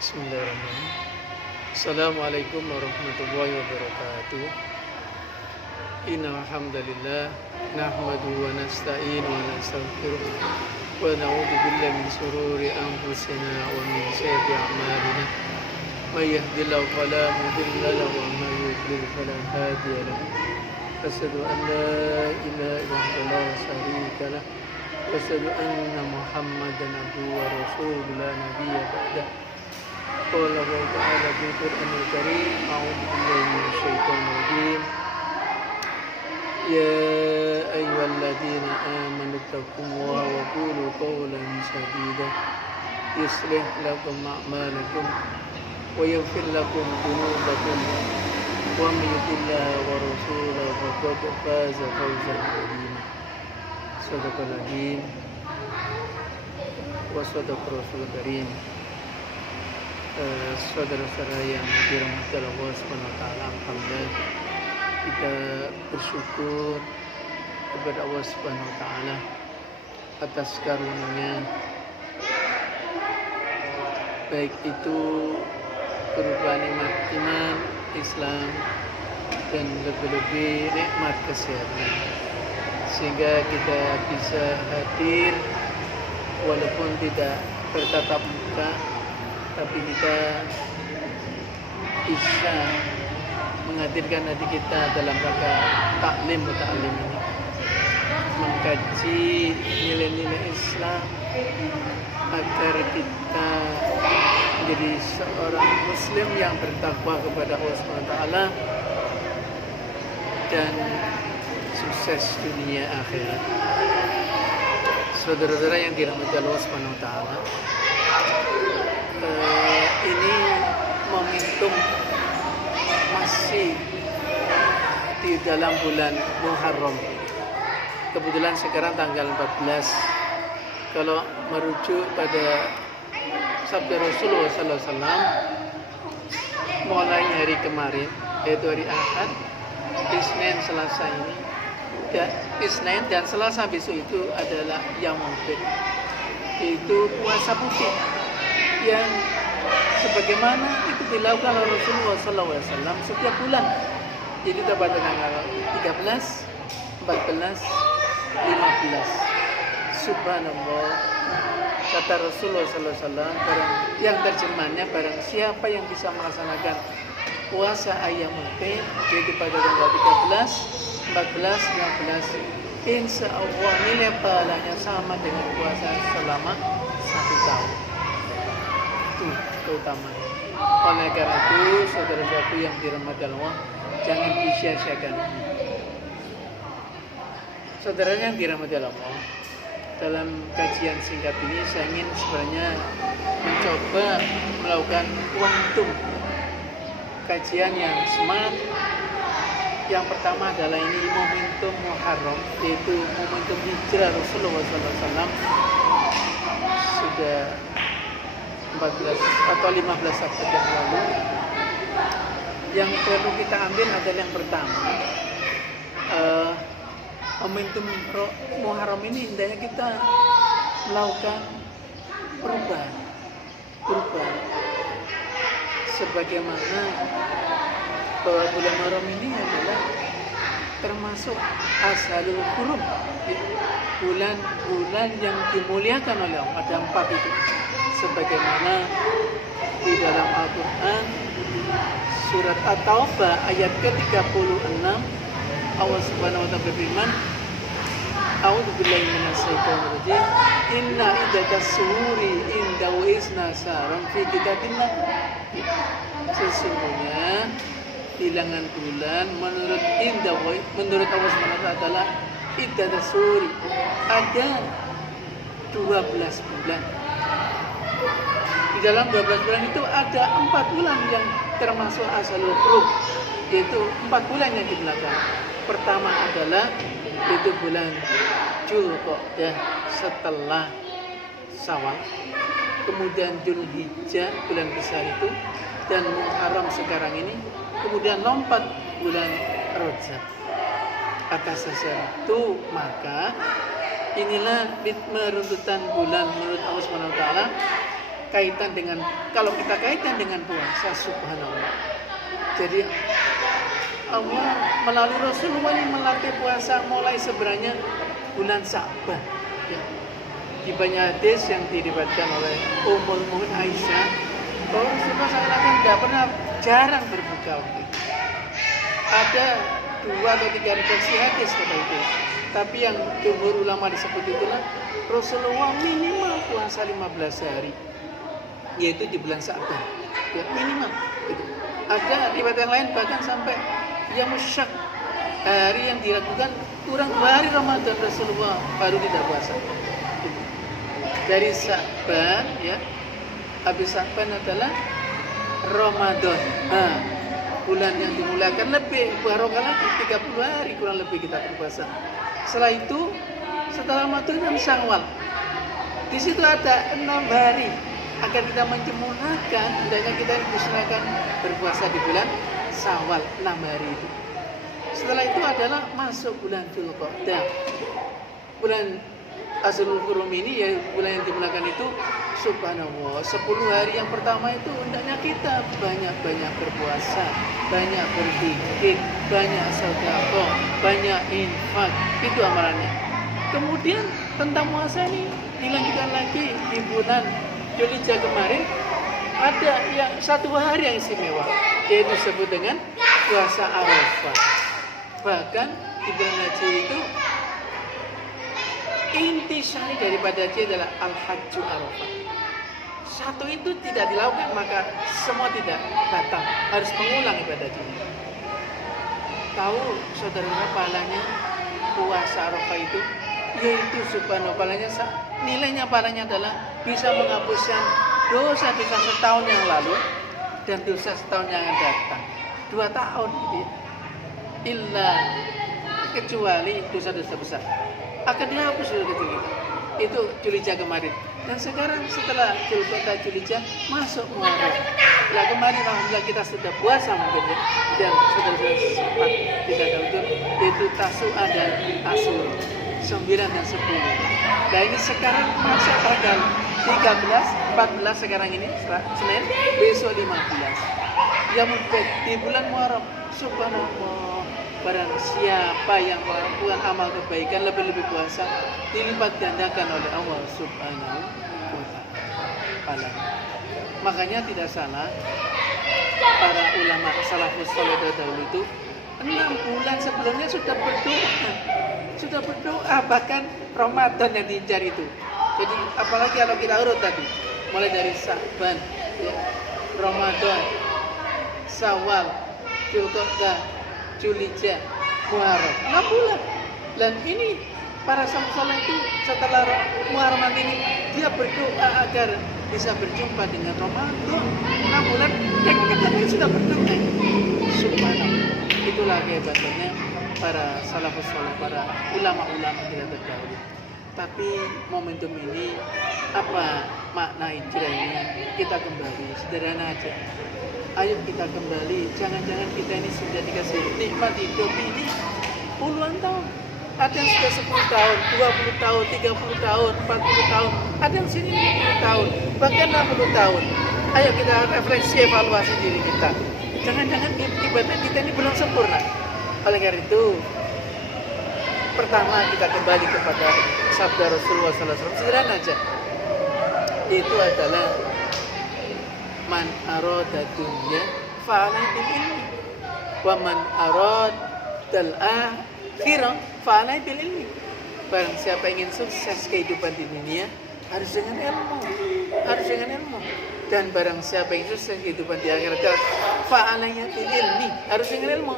Bismillahirrahmanirrahim. Assalamualaikum warahmatullahi wabarakatuh. Innal hamdalillah nahmaduhu wa nasta'inu wa nastaghfiruh wa na'udzu billahi min shururi anfusina wa min sayyiati a'malina. May yahdihillahu fala mudilla lahu wa may yudlil fala hadiya lahu. Asyhadu an la ilaha illallah wa syarika lah. Wa asyhadu anna Muhammadan abduhu wa rasuluhu la nabiyya ba'dah. قال الله تعالى في القرآن الكريم أعوذ بالله من الشيطان الرجيم يا أيها الذين آمنوا اتقوا الله وقولوا قولا سديدا يصلح لكم أعمالكم ويغفر لكم ذنوبكم ومن يطع الله ورسوله فقد فاز فوزا عظيما صدق العظيم وصدق الرسول الكريم. Saudara-saudara yang dirahmati Allah SWT, alhamdulillah kita bersyukur kepada Allah SWT atas karunia, baik itu berupa nikmat iman, Islam, dan lebih-lebih nikmat kesehatan, sehingga kita bisa hadir walaupun tidak bertatap muka, tapi kita bisa menghadirkan hati kita dalam rangka taklim ini, mengkaji nilai-nilai Islam agar kita menjadi seorang muslim yang bertakwa kepada Allah SWT dan sukses dunia akhirat. Saudara-saudara yang dirahmati Allah SWT, ini momentum masih di dalam bulan Muharram. Kebetulan sekarang tanggal 14. Kalau merujuk pada sabda Rasulullah SAW, mulai hari kemarin, yaitu hari Ahad, Isnin, Selasa ini, Isnin dan Selasa besok itu adalah Yaumul Bid, yaitu puasa putih yang sebagaimana itu dilakukan oleh Rasulullah SAW setiap bulan. Jadi pada tanggal 13, 14, 15. Subhanallah, kata Rasulullah SAW, yang terjemahnya barang siapa yang bisa melaksanakan puasa Ayyamul Bid, yaitu pada tanggal 13, 14, 15, insya Allah nilai pahalanya sama dengan puasa selama 1 tahun. Keutamaan. Oleh karena itu, saudara-saudaraku yang dirahmati Allah, jangan disia-siakan. Saudara yang dirahmati Allah, dalam kajian singkat ini saya ingin sebenarnya mencoba melakukan kuantum kajian yang smart. Yang pertama adalah ini momentum Muharram, yaitu momentum hijrah Rasulullah SAW sudah 14 atau 15 abad yang lalu. Yang perlu kita ambil adalah yang pertama, momentum Muharram ini hendaknya kita melakukan perubahan sebagaimana bahwa bulan Muharram ini adalah termasuk Ashhalul Hurum, bulan yang dimuliakan oleh Allah. Ada 4 itu, sebagaimana di dalam Al-Quran surat At-Taubah ayat ke-36 Allah Subhanahu wa ta'ala berfirman, A'udzubillahi minasyaitonir rajim, inna iddatas syuhuri indahu isna syahran fi kitabillah. Sesungguhnya bilangan bulan menurut Allah Subhanahu wa ta'ala adalah iddatas syuhuri, ada 12 bulan. Di dalam 12 bulan itu ada 4 bulan yang termasuk Ashhalul Hurum, yaitu 4 bulan yang di belakang. Pertama adalah itu bulan Dzulqa'dah setelah Syawal, kemudian Dzulhijjah bulan besar itu, dan Muharram sekarang ini, kemudian lompat bulan Rajab. Atas dasar itu maka inilah ritme runtutan bulan menurut Allah SWT kaitan dengan, kalau kita kaitan dengan puasa, subhanallah. Jadi Allah melalui Rasulullah ini melatih puasa mulai sebenarnya bulan Sya'ban. Ya. Di banyak hadis yang diriwayatkan oleh Ummul Mukminin Aisyah bahwa Rasulullah seakan-akan tidak pernah jarang berbuka waktu itu. Ada 2 atau 3 redaksi hadis kata itu. Tapi yang jumhur ulama disebut itulah Rasulullah minimal puasa 15 hari, yaitu di bulan Sya'ban. Ya, minimal. Gitu. Ada riwayat yang lain bahkan sampai yang musyak, hari yang dilakukan kurang 2 hari Ramadan Rasulullah baru tidak puasa. Gitu. Dari Sya'ban, ya, habis Sya'ban adalah Ramadan. Nah, bulan yang dimulakan lebih barokah lagi, 30 hari kurang lebih kita berpuasa. Setelah itu, setelah Ramadan dan Syawal, di situ ada 6 hari agar kita menyempurnakan, hendaknya kita dipersilakan berpuasa di bulan Syawal 6 hari itu. Setelah itu adalah masuk bulan Dzulqa'dah. Bulan Ashurul Hurum ini, ya bulan yang dimulakan itu, subhanallah, 10 hari yang pertama itu hendaknya kita banyak-banyak berpuasa, banyak berzikir, banyak sedekah, banyak infak, itu amalannya. Kemudian tentang puasa ini dilanjutkan lagi di bulan Dzulhijjah kemarin, ada yang 1 hari yang istimewa, yaitu disebut dengan puasa Arafah. Bahkan di bulan haji itu intisari daripada haji adalah al-hajju Arafah. Satu itu tidak dilakukan maka semua tidak datang, harus mengulang ibadah haji. Tahu saudara pahalanya puasa Arafah itu? Yaitu subhanallah, pahalanya, nilainya pahalanya adalah bisa menghapuskan dosa-dosa setahun yang lalu dan dosa setahun yang akan datang. 2 tahun gitu ya. Illa kecuali dosa-dosa besar akan dihapus oleh kecil kita. Itu Dzulhijjah kemarin. Dan sekarang setelah Dzulhijjah masuk Muharram. Nah kemarin alhamdulillah kita sudah puasa mungkin ya. Dan sudah sempat tidak tahu itu Tasu'a dan Asyura 9 dan 10. Nah ini sekarang masuk tanggal 13, 14 sekarang ini Senin, besok 15. Ya mungkin di bulan Muharram, subhanallah. Barang siapa yang melakukan amal kebaikan lebih-lebih puasa, dilipat gandakan oleh Allah Subhanahu wa Ta'ala. Makanya tidak salah para ulama salafus saleh dahulu itu 6 bulan sebelumnya sudah berdoa, bahkan Ramadan yang diincar itu. Jadi apalagi kalau kita urut tadi, mulai dari Sya'ban, ya, Ramadan, Syawal, Dzulqa'dah, Dzulhijjah, Muharram, 6 bulan. Dan ini para salaf itu setelah Muharram ini dia berdoa agar bisa berjumpa dengan Ramadan. 6 bulan mereka sudah berdoa. Subhanallah. Itulah kehebatannya para salafus saleh, para ulama-ulama kita terdahulu. Tapi momentum ini apa makna hijrah ini? Kita kembali sederhana aja. Ayo kita kembali, jangan-jangan kita ini sudah dikasih nikmat hidup ini puluhan tahun. Ada yang sudah 10 tahun, 20 tahun, 30 tahun, 40 tahun, ada yang sini 50 tahun, bahkan 60 tahun. Ayo kita refleksi, evaluasi diri kita. Jangan-jangan ibadah kita ini belum sempurna. Oleh karena itu, pertama kita kembali kepada sabda Rasulullah SAW, sederhana aja. Itu adalah man arada dunya fa'alai bil ilmi wa man aradal akhirah fa'alai bil ilmi. Barang siapa ingin sukses kehidupan di dunia harus dengan ilmu, dan barang siapa yang sukses kehidupan di akhirat fa'alai bil ilmi, harus dengan ilmu.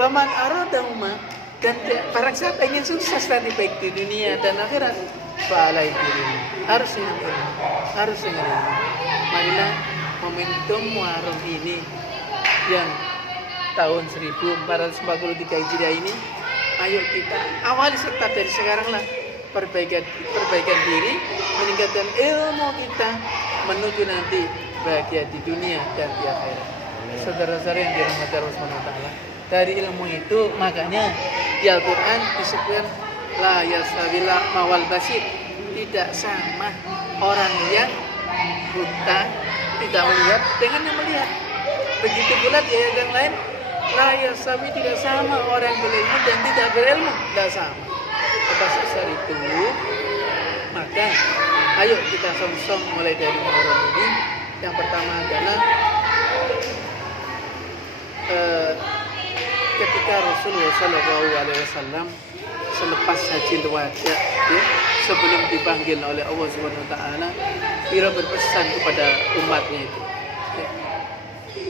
Faman aradahuma, dan barang siapa ingin sukses nanti baik di dunia dan akhirat fa'alai bil ilmi, harus dengan ilmu. Marilah momentum Muharram ini yang tahun 1443 Hijriah ini, ayo kita awali serta dari sekarang lah, perbaikan diri, meningkatkan ilmu kita menuju nanti bahagia di dunia dan di akhirat. Saudara-saudara yang dirahmati Allah Subhanahu wa Ta'ala, dari ilmu itu makanya di Al-Quran disebutkan la yasawil mawal basit, tidak sama orang yang buta, tidak melihat dengan yang melihat. Begitu pula di ayat yang lain, la yasawi, tidak sama orang yang berilmu dan tidak berilmu, tidak sama. Atas dasar itu, maka ayo kita song-song mulai dari Muharram ini. Yang pertama adalah ketika Rasulullah SAW selepas Hajjil Wada, ya, sebelum dipanggil oleh Allah Subhanahu Wa Taala, beliau berpesan kepada umatnya itu,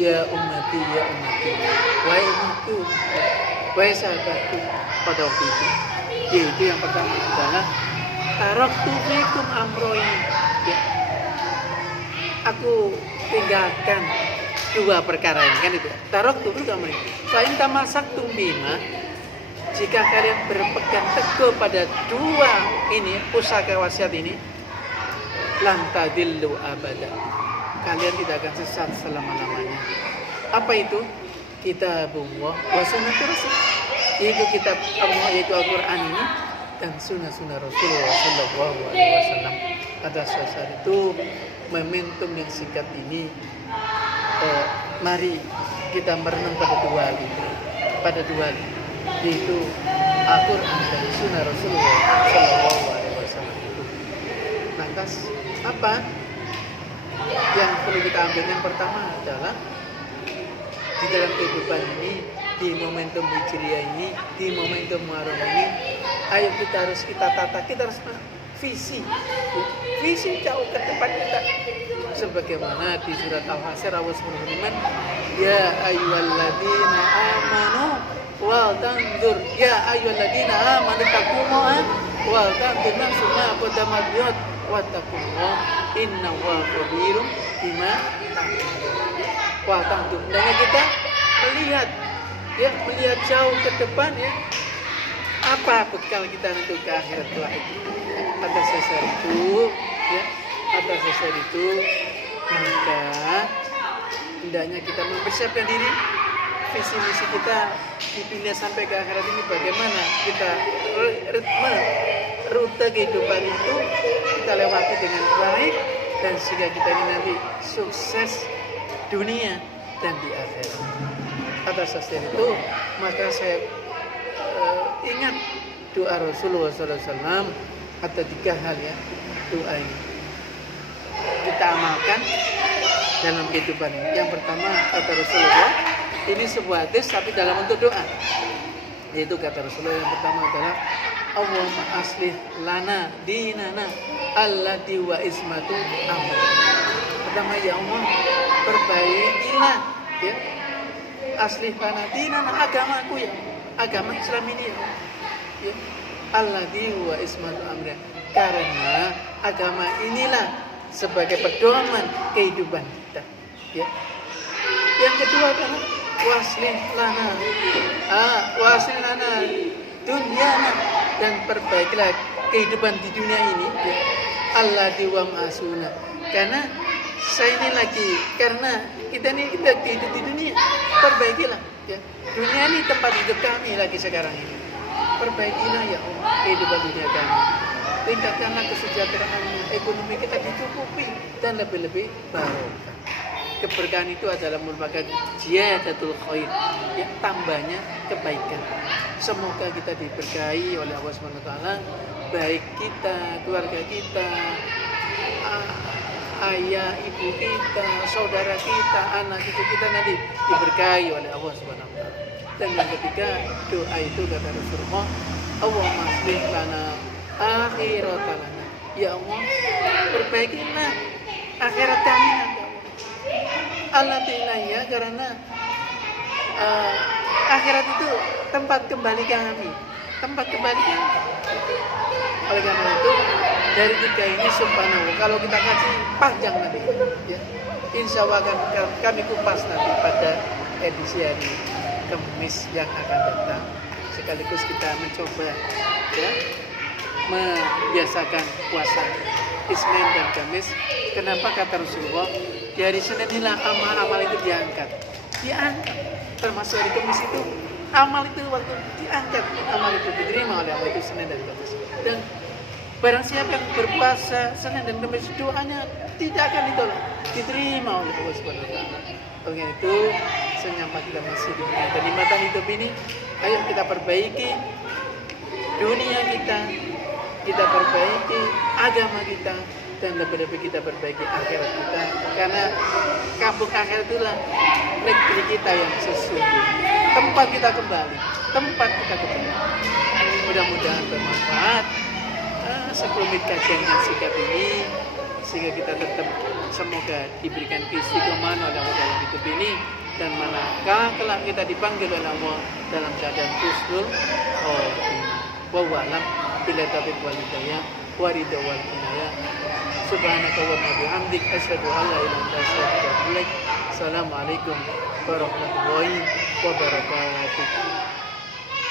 ya ummati, ya ummati, wahai umatku, wahai sahabatku pada waktu itu. Yaitu yang pertama adalah taraktu fikum amroini, ya, aku tinggalkan dua perkara ini, kan itu. Taraktu fikum amroini fa in tamasaktum bima, jika kalian berpegang teguh pada dua ini, pusaka wasiat ini, lan tadillu abada, kalian tidak akan sesat selama-lamanya. Apa itu? Kitabullah wa sunnah Rasul, yaitu kitab Allah, yaitu Al-Quran ini, dan sunnah-sunnah Rasulullah SAW. Atas dasar itu, momentum yang singkat ini, mari kita merenung pada dua hal itu, yaitu Al-Quran dan sunnah Rasulullah SAW itu. Lantas apa yang perlu kita ambil? Yang pertama adalah di dalam kehidupan ini, di momentum Hijriah ini, di momentum Muharram ini, ayo kita tata, kita harus visi jauh ke depan kita. Sebagaimana di surat Al-Hasyr Allah berfirman, ya ayyuhalladzina amanu wal tanzur, ya ayyuhalladzina amanu taqullaha wal tanzur nafsum ma qaddamat lighad wattaqullaha innallaha khabirum bima ta'malun. Wal tanzur, hendaknya kita melihat jauh ke depan, ya, apa bekal kita untuk ke akhirat kelak itu. Atas dasar itu, maka hendaknya kita mempersiapkan diri, visi misi kita di dunia sampai ke akhirat ini, bagaimana kita rute kehidupan itu kita lewati dengan baik, dan sehingga kita ini nanti sukses dunia dan di akhirat. Atas dasar itu, maka saya ingat doa Rasulullah SAW. Ada 3 hal, ya, doa ini kita amalkan dalam kehidupan ini. Yang pertama, kata Rasulullah, ini sebuah hadis tapi dalam bentuk doa, yaitu kata Rasulullah yang pertama adalah Allahumma aslih lana dinana allati wa ismatu amr. Pertama, ya Allah, perbaikilah, ya, aslih lana dinana, agamaku, ya, agama Islam ini, ya, allati wa ismatu amr, karena agama inilah sebagai pedoman kehidupan kita, ya. Yang kedua adalah waslih lana dunyana, dan perbaikilah kehidupan di dunia ini, ya, allati wa ma'asuna, karena saya ini lagi, karena kita hidup di dunia, perbaikilah, ya, dunia ini tempat hidup kami lagi sekarang ini, perbaikilah, ya Allah, kehidupan dunia kami, tingkatkanlah kesejahteraan ekonomi kita dicukupi, dan lebih-lebih barokah. Keberkahan itu adalah merupakan ziyadatul khair, ya, tambahnya kebaikan. Semoga kita diberkahi oleh Allah SWT, baik kita, keluarga kita, ayah, ibu kita, saudara kita, anak cucu kita nanti diberkahi oleh Allah SWT. Dan yang ketiga, doa itu kata Rasulullah, Allahumma aslih lana akhiratana, ya Allah, perbaikilah akhirat kami, ya Allah. Alhamdulillah, karena akhirat itu tempat kembali kami. Oleh karena itu, dari 3 ini subhanahu, kalau kita kasih panjang nanti, ya, insya Allah akan kami kupas nanti pada edisi hari Kamis yang akan datang. Sekaligus kita mencoba, ya, membiasakan puasa Isnin dan Kamis. Kenapa kata Rasulullah, di hari Senin inilah amal-amal itu diangkat, termasuk hari Kamis itu amal itu waktu diangkat, amal itu diterima oleh Allah itu Senin dan Kamis. Dan Barang siapa yang berpuasa Senin dan Kamis, doanya tidak akan ditolak, diterima oleh Allah Subhanahu wa taala. Oleh itu, selama kita masih di dunia kenikmatan hidup ini, ayo kita perbaiki dunia kita perbaiki agama kita, dan lebih-lebih kita perbaiki akhirat kita, karena kampung akhirat itulah negeri kita yang sesungguhnya, tempat kita kembali. Mudah-mudahan bermanfaat sekelumit kajian yang singkat ini, sehingga kita tetap semoga diberikan istiqomah dalam hidup ini, dan manakala kelak kita dipanggil oleh Allah dalam keadaan husnul khotimah. Bila taufiq wal hidayah wa ridha wal inayah. Subhanaka wa bihamdik asyhadu an la ilaha illa anta astaghfiruka wa atubu ilaik. Assalamualaikum warahmatullahi wabarakatuh.